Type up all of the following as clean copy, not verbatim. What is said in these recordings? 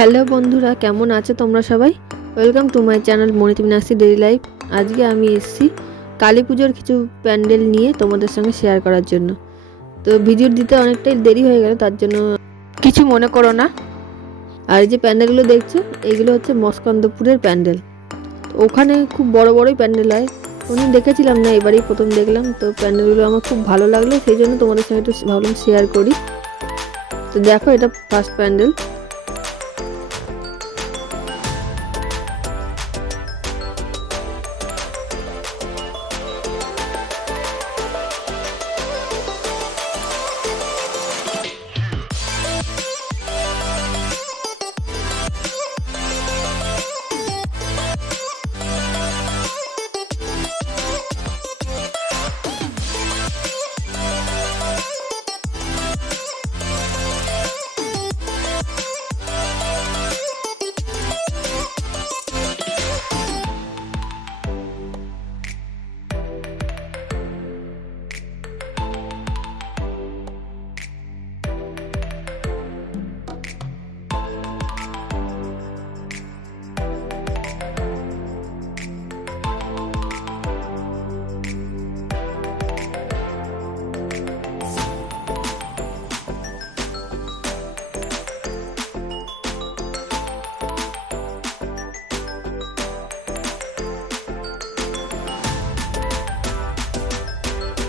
Hello বন্ধুরা, কেমন আছো তোমরা সবাই? ওয়েলকাম টু মাই চ্যানেল মনিতি মিনাক্ষী ডেইলি লাইফ। আজকে আমি এসেছি কালী পুজোর কিছু প্যান্ডেল নিয়ে তোমাদের সঙ্গে শেয়ার করার জন্য। তো ভিডিও দিতে অনেকটাই দেরি হয়ে গেল, তার জন্য কিছু মনে করো না। আর এই যে প্যান্ডেলগুলো দেখছো, এইগুলো হচ্ছে মস্কন্দপুরের প্যান্ডেল। ওখানে খুব বড় বড়ই প্যান্ডেল হয়, কোনদিন দেখেছিলাম না, এবারেই প্রথম দেখলাম। তো প্যান্ডেলগুলো আমার খুব ভালো লাগলো, সেই জন্য তোমাদের সঙ্গে একটু ভাবলাম শেয়ার করি। তো দেখো, এটা ফার্স্ট প্যান্ডেল।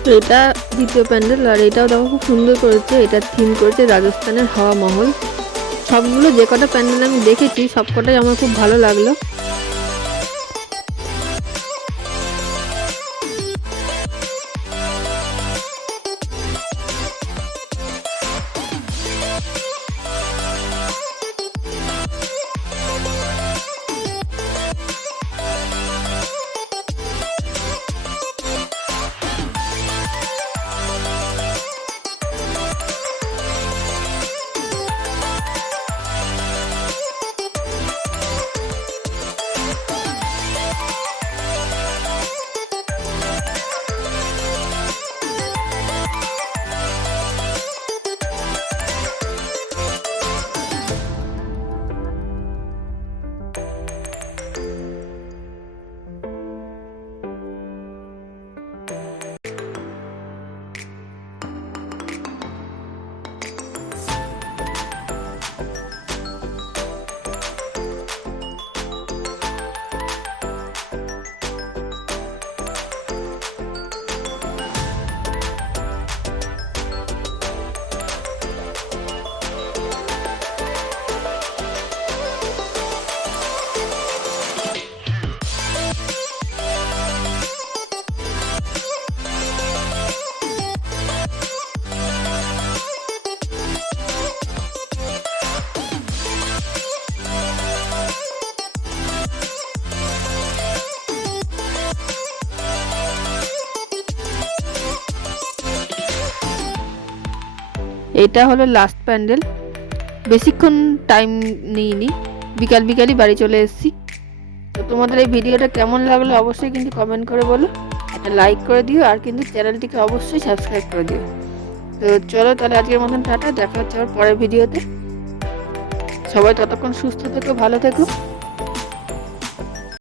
তো এটা দ্বিতীয় প্যান্ডেল, আর এটাও দেখো খুব সুন্দর করেছে। এটা থিম করেছে রাজস্থানের হাওয়া মহল। সবগুলো যে কটা প্যান্ডেল আমি দেখেছি সব কটাই আমার খুব ভালো লাগলো। এটা হলো লাস্ট প্যান্ডেল। বেশিক্ষণ টাইম নিইনি, বিকালই বাড়ি চলে এসেছি। তো তোমাদের এই ভিডিওটা কেমন লাগলো অবশ্যই কিন্তু কমেন্ট করে বলো, একটা লাইক করে দিও, আর কিন্তু চ্যানেলটিকে অবশ্যই সাবস্ক্রাইব করে দিও। তো চলো তাহলে আজকের মতন টাটা, দেখা হচ্ছে আবার পরের ভিডিওতে। সবাই ততক্ষণ সুস্থ থেকো, ভালো থেকো।